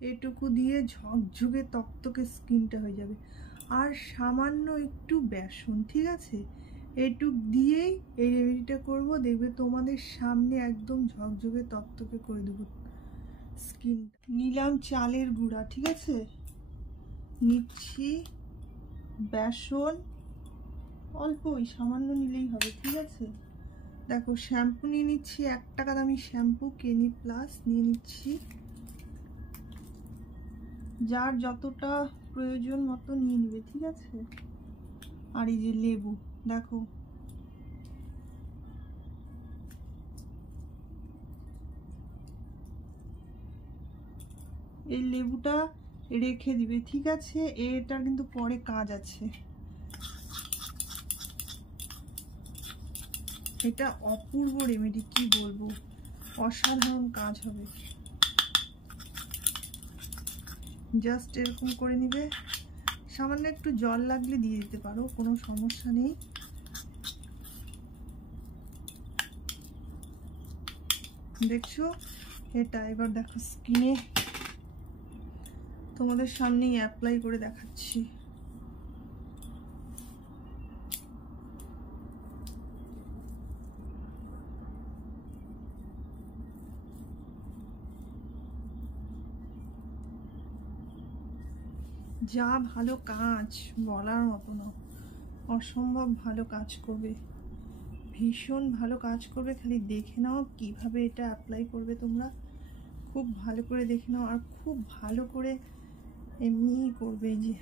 এটুকু দিয়ে ঝকঝকে তকতকে স্কিনটা হয়ে যাবে। আর সামান্য একটু বেসন, ঠিক আছে, এইটুক দিয়েই এই রেমেডিটা করবো, দেখবে তোমাদের সামনে একদম ঝকঝকে তকতকে করে দেবো স্কিন। নিলাম চালের গুঁড়া, ঠিক আছে, নিচ্ছি বেসন অল্প, ওই সামান্য নিলেই হবে, ঠিক আছে। দেখো শ্যাম্পু নিয়ে নিচ্ছি, 1 টাকা দামি শ্যাম্পু ক্লিনিক প্লাস নিয়ে নিচ্ছি, যার যতটা প্রয়োজন মতো নিয়ে নিবে, ঠিক আছে। আর এই যে লেবু, দেখো এই লেবুটা রেখে দিবে, ঠিক আছে, এটার কিন্তু পরে কাজ আছে। এটা অপূর্ব রেমেডি, কি বলবো, অসাধারণ কাজ হবে। জাস্ট এরকম করে নিবে, সামান্য একটু জল লাগলে দিয়ে দিতে পারো, কোনো সমস্যা নেই। দেখছো এটা, এবার দেখো স্কিনে তোমাদের সামনেই অ্যাপ্লাই করে দেখাচ্ছি। যা ভালো কাজ, বলার মতো না, অসম্ভব ভালো কাজ করবে, ভীষণ ভালো কাজ করবে। খালি দেখে নাও কিভাবে এটা অ্যাপ্লাই করবে তোমরা, খুব ভালো করে দেখে নাও, আর খুব ভালো করে এমনিই করবে। যে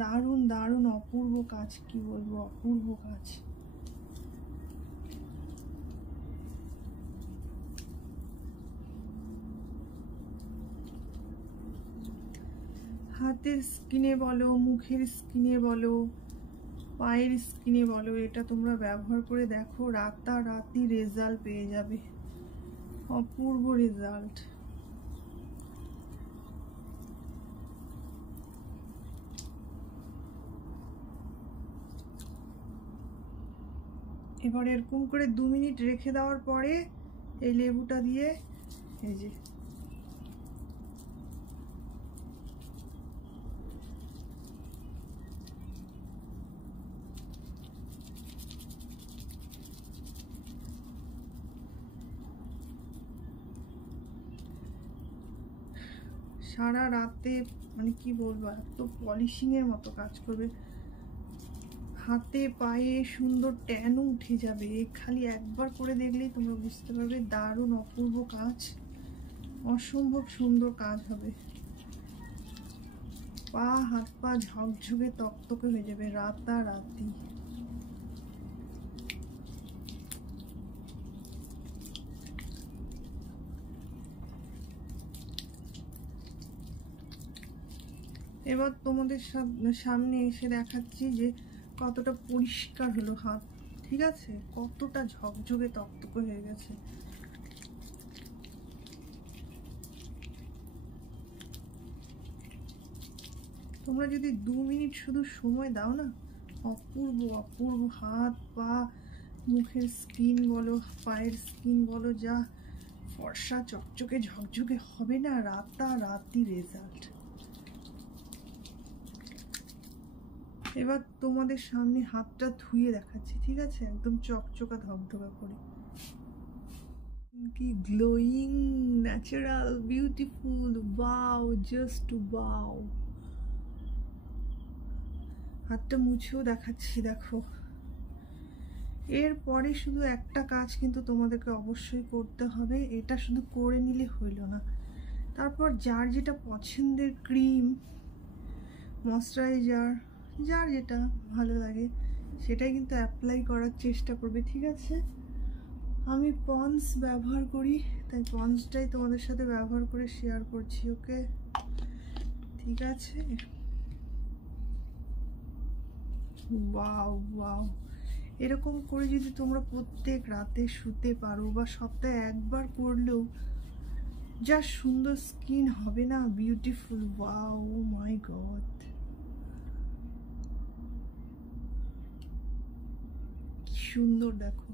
দারুণ দারুণ অপূর্ব কাজ, কি বলবো, অপূর্ব কাজ। হাতের স্কিনে বলো, মুখের স্কিনে বলো, পায়ের স্কিনে বলো, এটা তোমরা ব্যবহার করে দেখো, রাতারাতি রেজাল্ট পেয়ে যাবে, অপূর্ব রেজাল্ট। এবার এরকম করে 2 মিনিট রেখে দেওয়ার পরে এই লেবুটা দিয়ে এই যে সারা রাতে, মানে কি বলবো, এত পলিশিংয়ের মতো কাজ করবে, হাতে পায়ে সুন্দর ট্যানও উঠে যাবে। খালি একবার করে দেখলেই তোমরা বুঝতে পারবে, দারুণ অপূর্ব কাজ, অসম্ভব সুন্দর কাজ হবে। পা হাত পা ঝকঝকে তকতকে হয়ে যাবে রাতারাতি। এবার তোমাদের সামনে এসে দেখাচ্ছি যে কতটা পরিষ্কার হলো হাত, ঠিক আছে, কতটা ঝকঝকে তকতকে হয়ে গেছে। তোমরা যদি 2 মিনিট শুধু সময় দাও না, অপূর্ব অপূর্ব হাত পা মুখের স্কিন বলো, পায়ের স্কিন বলো, যা ফর্সা চকচকে ঝকঝকে হবে না, রাতারাতি রেজাল্ট। এবার তোমাদের সামনে হাতটা ধুয়ে দেখাচ্ছি, ঠিক আছে, একদম চকচকা ধকধকা করে, কি glowing, natural, beautiful, wow, just wow. হাতটা মুছেও দেখাচ্ছি, দেখো। এরপরে শুধু একটা কাজ কিন্তু তোমাদেরকে অবশ্যই করতে হবে, এটা শুধু করে নিলে হইল না, তারপর যার যেটা পছন্দের ক্রিম, ময়শ্চারাইজার, যার যেটা ভালো লাগে সেটাই কিন্তু অ্যাপ্লাই করার চেষ্টা করবে, ঠিক আছে। আমি পন্স ব্যবহার করি, তাই পন্সটাই তোমাদের সাথে ব্যবহার করে শেয়ার করছি, ওকে, ঠিক আছে। ওয়াও ওয়াও, এরকম করে যদি তোমরা প্রত্যেক রাতে শুতে পারো, বা সপ্তাহে একবার করলেও যা সুন্দর স্কিন হবে না, বিউটিফুল, ওয়াও, ও মাই গড, কি সুন্দর, দেখো।